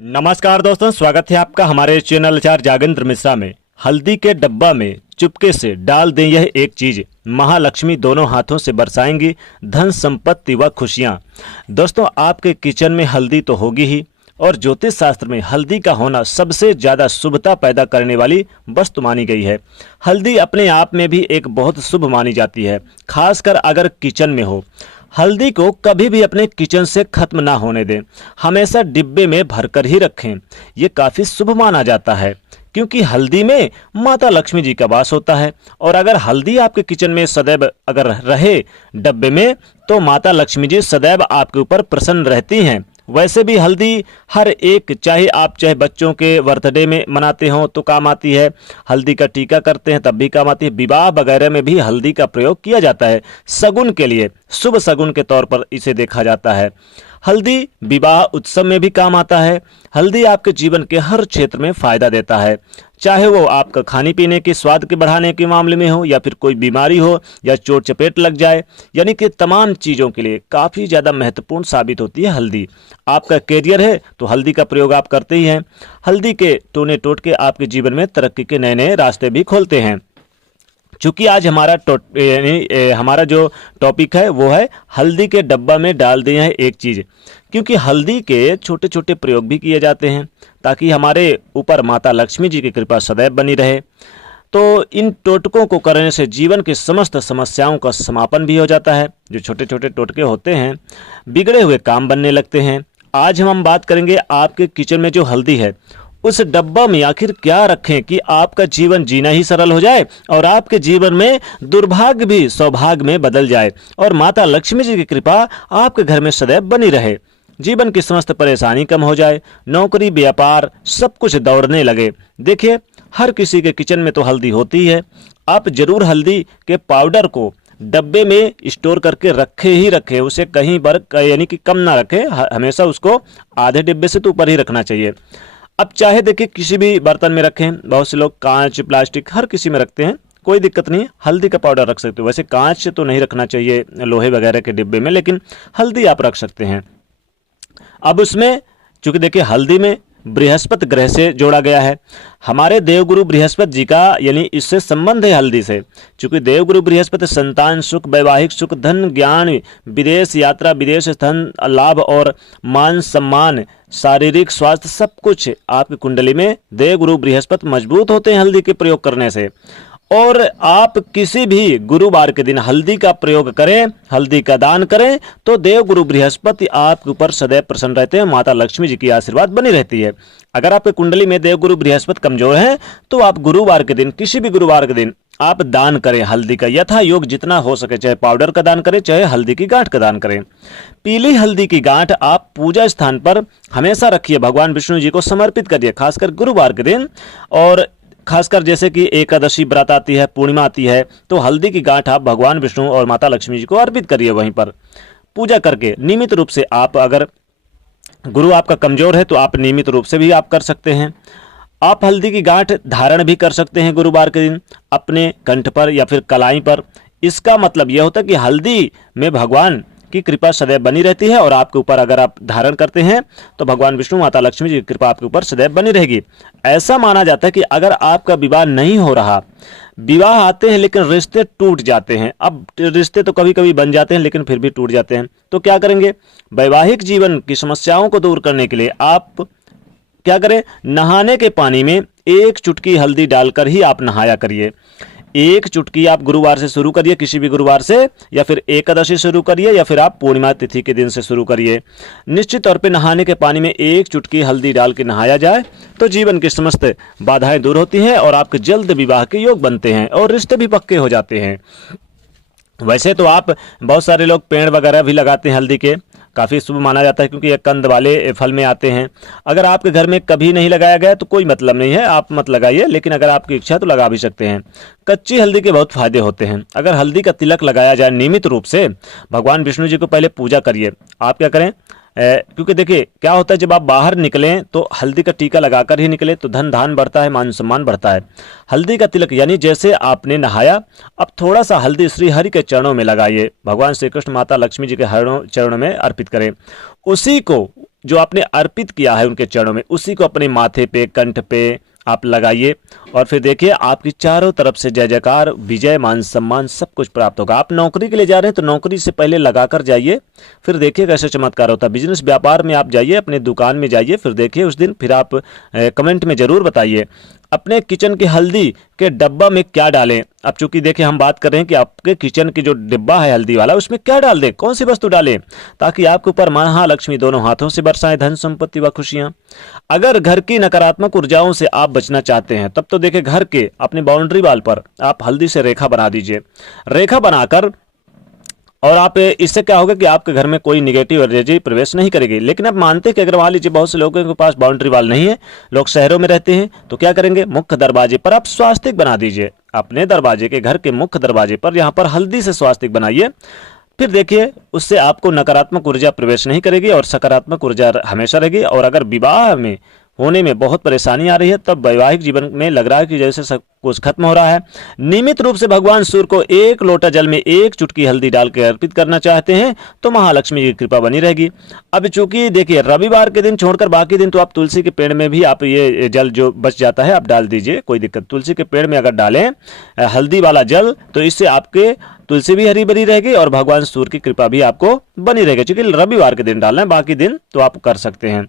नमस्कार दोस्तों, स्वागत है आपका हमारे चैनल आचार्य जागेंद्र मिश्रा में। हल्दी के डब्बा में चुपके से डाल दें यह एक चीज, महालक्ष्मी दोनों हाथों से बरसाएंगी धन संपत्ति व खुशियां। दोस्तों, आपके किचन में हल्दी तो होगी ही, और ज्योतिष शास्त्र में हल्दी का होना सबसे ज्यादा शुभता पैदा करने वाली वस्तु मानी गई है। हल्दी अपने आप में भी एक बहुत शुभ मानी जाती है, खासकर अगर किचन में हो। हल्दी को कभी भी अपने किचन से खत्म ना होने दें, हमेशा डिब्बे में भरकर ही रखें। ये काफ़ी शुभ माना जाता है, क्योंकि हल्दी में माता लक्ष्मी जी का वास होता है। और अगर हल्दी आपके किचन में सदैव अगर रहे डब्बे में, तो माता लक्ष्मी जी सदैव आपके ऊपर प्रसन्न रहती हैं। वैसे भी हल्दी हर एक, चाहे बच्चों के बर्थडे में मनाते हो तो काम आती है, हल्दी का टीका करते हैं तब भी काम आती है, विवाह वगैरह में भी हल्दी का प्रयोग किया जाता है। शगुन के लिए, शुभ शगुन के तौर पर इसे देखा जाता है। हल्दी विवाह उत्सव में भी काम आता है। हल्दी आपके जीवन के हर क्षेत्र में फायदा देता है, चाहे वो आपका खाने पीने के स्वाद के बढ़ाने के मामले में हो, या फिर कोई बीमारी हो, या चोट चपेट लग जाए, यानी कि तमाम चीज़ों के लिए काफ़ी ज़्यादा महत्वपूर्ण साबित होती है हल्दी। आपका कैरियर है तो हल्दी का प्रयोग आप करते ही हैं। हल्दी के टोने टोटके आपके जीवन में तरक्की के नए नए रास्ते भी खोलते हैं। चूंकि आज हमारा जो टॉपिक है वो है हल्दी के डब्बा में डाल दिए हैं एक चीज़, क्योंकि हल्दी के छोटे छोटे प्रयोग भी किए जाते हैं ताकि हमारे ऊपर माता लक्ष्मी जी की कृपा सदैव बनी रहे। तो इन टोटकों को करने से जीवन की समस्त समस्याओं का समापन भी हो जाता है। जो छोटे छोटे टोटके होते हैं, बिगड़े हुए काम बनने लगते हैं। आज हम बात करेंगे आपके किचन में जो हल्दी है उस डब्बा में आखिर क्या रखें कि आपका जीवन जीना ही सरल हो जाए, और आपके जीवन में दुर्भाग्य भी सौभाग्य में बदल जाए, और माता लक्ष्मी जी की कृपा आपके घर में सदैव बनी रहे। जीवन की समस्त परेशानी कम हो जाए, नौकरी व्यापार सब कुछ दौड़ने लगे। देखिए, हर किसी के किचन में तो हल्दी होती है। आप जरूर हल्दी के पाउडर को डब्बे में स्टोर करके रखे ही रखें, उसे कहीं पर यानी कि कम ना रखें, हमेशा उसको आधे डिब्बे से तो ऊपर ही रखना चाहिए। अब चाहे देखिए किसी भी बर्तन में रखें, बहुत से लोग कांच प्लास्टिक हर किसी में रखते हैं, कोई दिक्कत नहीं, हल्दी का पाउडर रख सकते हो। वैसे कांच से तो नहीं रखना चाहिए लोहे वगैरह के डिब्बे में, लेकिन हल्दी आप रख सकते हैं। अब उसमें चूंकि देखिए हल्दी में बृहस्पति ग्रह से जोड़ा गया है, हमारे देवगुरु बृहस्पति जी का, यानी इससे संबंध है हल्दी से। चूंकि देवगुरु बृहस्पति संतान सुख, वैवाहिक सुख, धन ज्ञान, विदेश यात्रा, विदेश धन लाभ और मान सम्मान, शारीरिक स्वास्थ्य, सब कुछ आपकी कुंडली में देवगुरु बृहस्पति मजबूत होते हैं हल्दी के प्रयोग करने से। और आप किसी भी गुरुवार के दिन हल्दी का प्रयोग करें, हल्दी का दान करें, तो देव गुरु बृहस्पति आपके ऊपर सदैव प्रसन्न रहते हैं, माता लक्ष्मी जी की आशीर्वाद बनी रहती है। अगर आपके कुंडली में देव गुरु बृहस्पति कमजोर है तो आप गुरुवार के दिन, किसी भी गुरुवार के दिन आप दान करें हल्दी का, यथा योग जितना हो सके, चाहे पाउडर का दान करें, चाहे हल्दी की गांठ का दान करें। पीली हल्दी की गांठ आप पूजा स्थान पर हमेशा रखिए, भगवान विष्णु जी को समर्पित करिए, खासकर गुरुवार के दिन। और खासकर जैसे कि एकादशी व्रत आती है, पूर्णिमा आती है, तो हल्दी की गांठ आप भगवान विष्णु और माता लक्ष्मी जी को अर्पित करिए। वहीं पर पूजा करके नियमित रूप से आप, अगर गुरु आपका कमजोर है तो आप नियमित रूप से भी आप कर सकते हैं। आप हल्दी की गांठ धारण भी कर सकते हैं गुरुवार के दिन अपने कंठ पर या फिर कलाई पर। इसका मतलब यह होता है कि हल्दी में भगवान की कृपा सदैव बनी रहती है, और आपके ऊपर अगर आप धारण करते हैं तो भगवान विष्णु माता लक्ष्मी जी की कृपा आपके ऊपर सदैव बनी रहेगी। ऐसा माना जाता है कि अगर आपका विवाह नहीं हो रहा, विवाह आते हैं लेकिन रिश्ते टूट जाते हैं, अब रिश्ते तो कभी कभी बन जाते हैं लेकिन फिर भी टूट जाते हैं, तो क्या करेंगे? वैवाहिक जीवन की समस्याओं को दूर करने के लिए आप क्या करें? नहाने के पानी में एक चुटकी हल्दी डालकर ही आप नहाया करिए। एक चुटकी आप गुरुवार से शुरू करिए, किसी भी गुरुवार से, या फिर एकादशी शुरू करिए, या फिर आप पूर्णिमा तिथि के दिन से शुरू करिए। निश्चित तौर पे नहाने के पानी में एक चुटकी हल्दी डाल के नहाया जाए तो जीवन की समस्त बाधाएं दूर होती हैं, और आपके जल्द विवाह के योग बनते हैं, और रिश्ते भी पक्के हो जाते हैं। वैसे तो आप, बहुत सारे लोग पेड़ वगैरह भी लगाते हैं हल्दी के, काफ़ी शुभ माना जाता है, क्योंकि ये कंद वाले फल में आते हैं। अगर आपके घर में कभी नहीं लगाया गया तो कोई मतलब नहीं है, आप मत लगाइए, लेकिन अगर आपकी इच्छा तो लगा भी सकते हैं। कच्ची हल्दी के बहुत फायदे होते हैं। अगर हल्दी का तिलक लगाया जाए नियमित रूप से, भगवान विष्णु जी को पहले पूजा करिए। आप क्या करें, क्योंकि देखिए क्या होता है, जब आप बाहर निकलें तो हल्दी का टीका लगाकर ही निकले तो धन धान बढ़ता है, मान सम्मान बढ़ता है। हल्दी का तिलक, यानी जैसे आपने नहाया, अब थोड़ा सा हल्दी श्री हरि के चरणों में लगाइए, भगवान श्री कृष्ण माता लक्ष्मी जी के चरणों में अर्पित करें। उसी को जो आपने अर्पित किया है उनके चरणों में, उसी को अपने माथे पे, कंठ पे आप लगाइए और फिर देखिए आपकी चारों तरफ से जय जयकार, विजय, मान सम्मान सब कुछ प्राप्त होगा। आप नौकरी के लिए जा रहे हैं तो नौकरी से पहले लगाकर जाइए, फिर देखिए कैसे चमत्कार होता है। बिजनेस व्यापार में आप जाइए, अपने दुकान में जाइए, फिर देखिए उस दिन, फिर आप कमेंट में जरूर बताइए अपने किचन की हल्दी के डब्बा में क्या डालें। अब चूंकि देखिए हम बात कर रहे हैं कि आपके किचन की जो डिब्बा है हल्दी वाला, उसमें क्या डाल दें, कौन सी वस्तु डालें ताकि आपके ऊपर महालक्ष्मी दोनों हाथों से बरसाए धन संपत्ति व खुशियां। अगर घर की नकारात्मक ऊर्जाओं से आप बचना चाहते हैं तब तो देखिए घर के अपने बाउंड्री वाल पर आप हल्दी से रेखा बना दीजिए। रेखा बनाकर और आप, इससे क्या होगा कि आपके घर में कोई निगेटिव एनर्जी प्रवेश नहीं करेगी। लेकिन आप मानते हैं कि अगर मान लीजिए बहुत से लोगों के पास बाउंड्री वाल नहीं है, लोग शहरों में रहते हैं, तो क्या करेंगे, मुख्य दरवाजे पर आप स्वास्तिक बना दीजिए। अपने दरवाजे के, घर के मुख्य दरवाजे पर यहाँ पर हल्दी से स्वास्तिक बनाइए। फिर देखिए उससे आपको नकारात्मक ऊर्जा प्रवेश नहीं करेगी और सकारात्मक ऊर्जा हमेशा रहेगी। और अगर विवाह में होने में बहुत परेशानी आ रही है, तब वैवाहिक जीवन में लग रहा है कि जैसे सब कुछ खत्म हो रहा है, नियमित रूप से भगवान सूर्य को एक लोटा जल में एक चुटकी हल्दी डाल के अर्पित करना चाहते हैं तो महालक्ष्मी की कृपा बनी रहेगी। अब चूंकि देखिए रविवार के दिन छोड़कर बाकी दिन तो आप तुलसी के पेड़ में भी आप ये जल जो बच जाता है आप डाल दीजिए, कोई दिक्कत। तुलसी के पेड़ में अगर डालें हल्दी वाला जल तो इससे आपके तुलसी भी हरी भरी रहेगी और भगवान सूर्य की कृपा भी आपको बनी रहेगी। क्योंकि रविवार के दिन डालना है, बाकी दिन तो आप कर सकते हैं।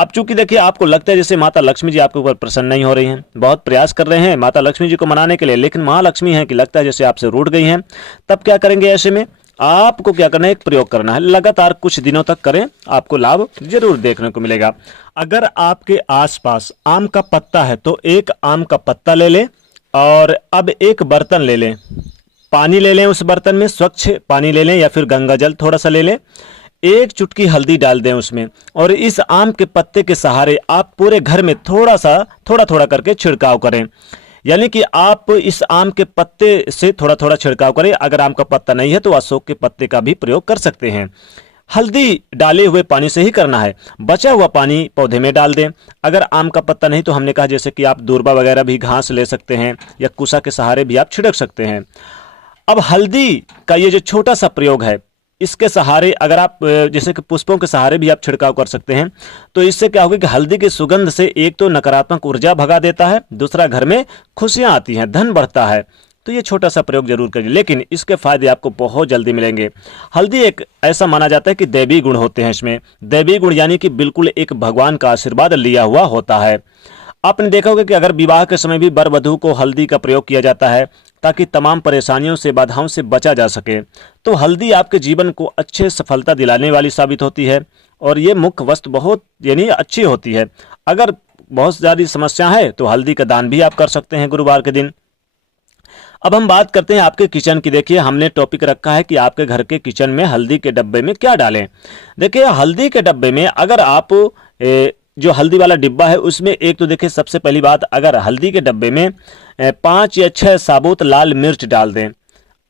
अब चूंकि देखिए आपको लगता है जैसे माता लक्ष्मी जी आपके ऊपर प्रसन्न नहीं हो रही हैं, बहुत प्रयास कर रहे हैं माता लक्ष्मी जी को मनाने के लिए, लेकिन महालक्ष्मी है कि लगता है जैसे आपसे रूठ गई हैं, तब क्या करेंगे, ऐसे में आपको क्या करना है, एक प्रयोग करना है, लगातार कुछ दिनों तक करें, आपको लाभ जरूर देखने को मिलेगा। अगर आपके आसपास आम का पत्ता है तो एक आम का पत्ता ले लें और अब एक बर्तन ले लें, पानी ले लें, उस बर्तन में स्वच्छ पानी ले लें या फिर गंगा जल थोड़ा सा ले लें, एक चुटकी हल्दी डाल दें उसमें और इस आम के पत्ते के सहारे आप पूरे घर में थोड़ा थोड़ा करके छिड़काव करें। यानी कि आप इस आम के पत्ते से थोड़ा थोड़ा छिड़काव करें। अगर आम का पत्ता नहीं है तो अशोक के पत्ते का भी प्रयोग कर सकते हैं। हल्दी डाले हुए पानी से ही करना है, बचा हुआ पानी पौधे में डाल दें। अगर आम का पत्ता नहीं तो हमने कहा जैसे कि आप दूर्बा वगैरह भी घास ले सकते हैं या कुसा के सहारे भी आप छिड़क सकते हैं। अब हल्दी का ये जो छोटा सा प्रयोग है, इसके सहारे अगर आप जैसे कि पुष्पों के सहारे भी आप छिड़काव कर सकते हैं, तो इससे क्या होगा कि हल्दी की सुगंध से एक तो नकारात्मक ऊर्जा भगा देता है, दूसरा घर में खुशियां आती हैं, धन बढ़ता है। तो ये छोटा सा प्रयोग जरूर करिए, लेकिन इसके फायदे आपको बहुत जल्दी मिलेंगे। हल्दी एक ऐसा माना जाता है कि दैवी गुण होते हैं इसमें, दैवी गुण यानी कि बिल्कुल एक भगवान का आशीर्वाद लिया हुआ होता है। आपने देखा होगा कि अगर विवाह के समय भी वर वधू को हल्दी का प्रयोग किया जाता है ताकि तमाम परेशानियों से, बाधाओं से बचा जा सके, तो हल्दी आपके जीवन को अच्छे सफलता दिलाने वाली साबित होती है और ये मुख्य वस्तु बहुत यानी अच्छी होती है। अगर बहुत सारी समस्या है तो हल्दी का दान भी आप कर सकते हैं गुरुवार के दिन। अब हम बात करते हैं आपके किचन की। देखिए हमने टॉपिक रखा है कि आपके घर के किचन में हल्दी के डब्बे में क्या डालें। देखिए हल्दी के डब्बे में अगर आप जो हल्दी वाला डिब्बा है उसमें एक तो देखिए सबसे पहली बात, अगर हल्दी के डब्बे में 5 या 6 साबुत लाल मिर्च डाल दें।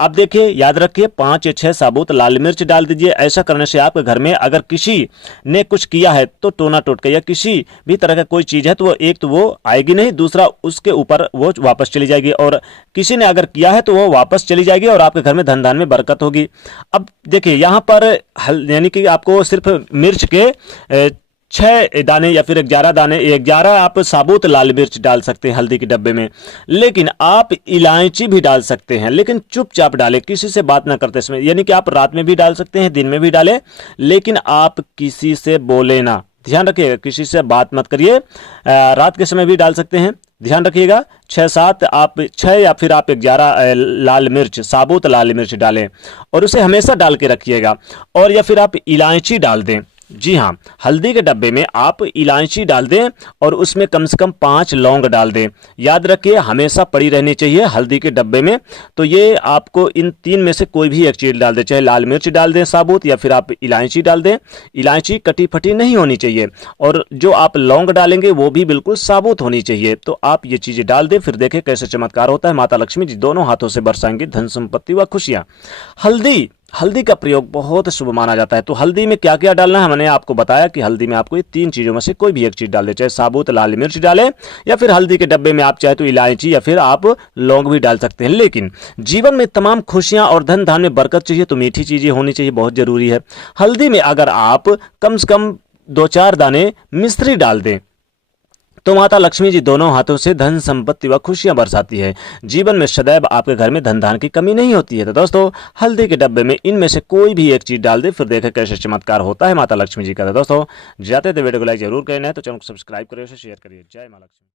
अब देखिए याद रखिए 5 या 6 साबुत लाल मिर्च डाल दीजिए। ऐसा करने से आपके घर में अगर किसी ने कुछ किया है तो टोना टोटका या किसी भी तरह का कोई चीज़ है तो वो एक तो वो आएगी नहीं, दूसरा उसके ऊपर वो वापस चली जाएगी, और किसी ने अगर किया है तो वो वापस चली जाएगी और आपके घर में धन धान में बरकत होगी। अब देखिए यहाँ पर यानी कि आपको सिर्फ मिर्च के 6 दाने या फिर 11 दाने, 11 आप साबुत लाल मिर्च डाल सकते हैं हल्दी के डब्बे में, लेकिन आप इलायची भी डाल सकते हैं, लेकिन चुपचाप डालें, किसी से बात ना करते समय। यानी कि आप रात में भी डाल सकते हैं, दिन में भी डालें, लेकिन आप किसी से बोले ना, ध्यान रखिएगा, किसी से बात मत करिए। रात के समय भी डाल सकते हैं, ध्यान रखिएगा। 6-7 आप 6 या फिर आप 11 लाल मिर्च, साबुत लाल मिर्च डालें और उसे हमेशा डाल के रखिएगा। और या फिर आप इलायची डाल दें। जी हाँ, हल्दी के डब्बे में आप इलायची डाल दें और उसमें कम से कम 5 लौंग डाल दें। याद रखिए हमेशा पड़ी रहनी चाहिए हल्दी के डब्बे में। तो ये आपको इन 3 में से कोई भी एक चीज़ डाल दें, चाहे लाल मिर्च डाल दें साबुत या फिर आप इलायची डाल दें। इलायची कटी फटी नहीं होनी चाहिए और जो आप लौंग डालेंगे वो भी बिल्कुल साबुत होनी चाहिए। तो आप ये चीज़ें डाल दें, फिर देखें कैसे चमत्कार होता है। माता लक्ष्मी जी दोनों हाथों से बरसाएंगी धन संपत्ति व खुशियाँ। हल्दी का प्रयोग बहुत शुभ माना जाता है। तो हल्दी में क्या क्या डालना है मैंने आपको बताया कि हल्दी में आपको ये 3 चीज़ों में से कोई भी एक चीज़ डाल दे, चाहे साबुत लाल मिर्च डालें या फिर हल्दी के डब्बे में आप चाहे तो इलायची या फिर आप लौंग भी डाल सकते हैं। लेकिन जीवन में तमाम खुशियां और धन धान में बरकत चाहिए तो मीठी चीज़ें होनी चाहिए, बहुत ज़रूरी है। हल्दी में अगर आप कम से कम 2-4 दाने मिश्री डाल दें तो माता लक्ष्मी जी दोनों हाथों से धन संपत्ति व खुशियां बरसाती है। जीवन में सदैव आपके घर में धन धान की कमी नहीं होती है। तो दोस्तों हल्दी के डब्बे में इनमें से कोई भी एक चीज डाल दे, फिर देखें कैसे चमत्कार होता है माता लक्ष्मी जी का। तो दोस्तों जाते थे वीडियो को लाइक जरूर करें, तो चैनल को सब्सक्राइब करिए, शेयर करिए। जय माता लक्ष्मी।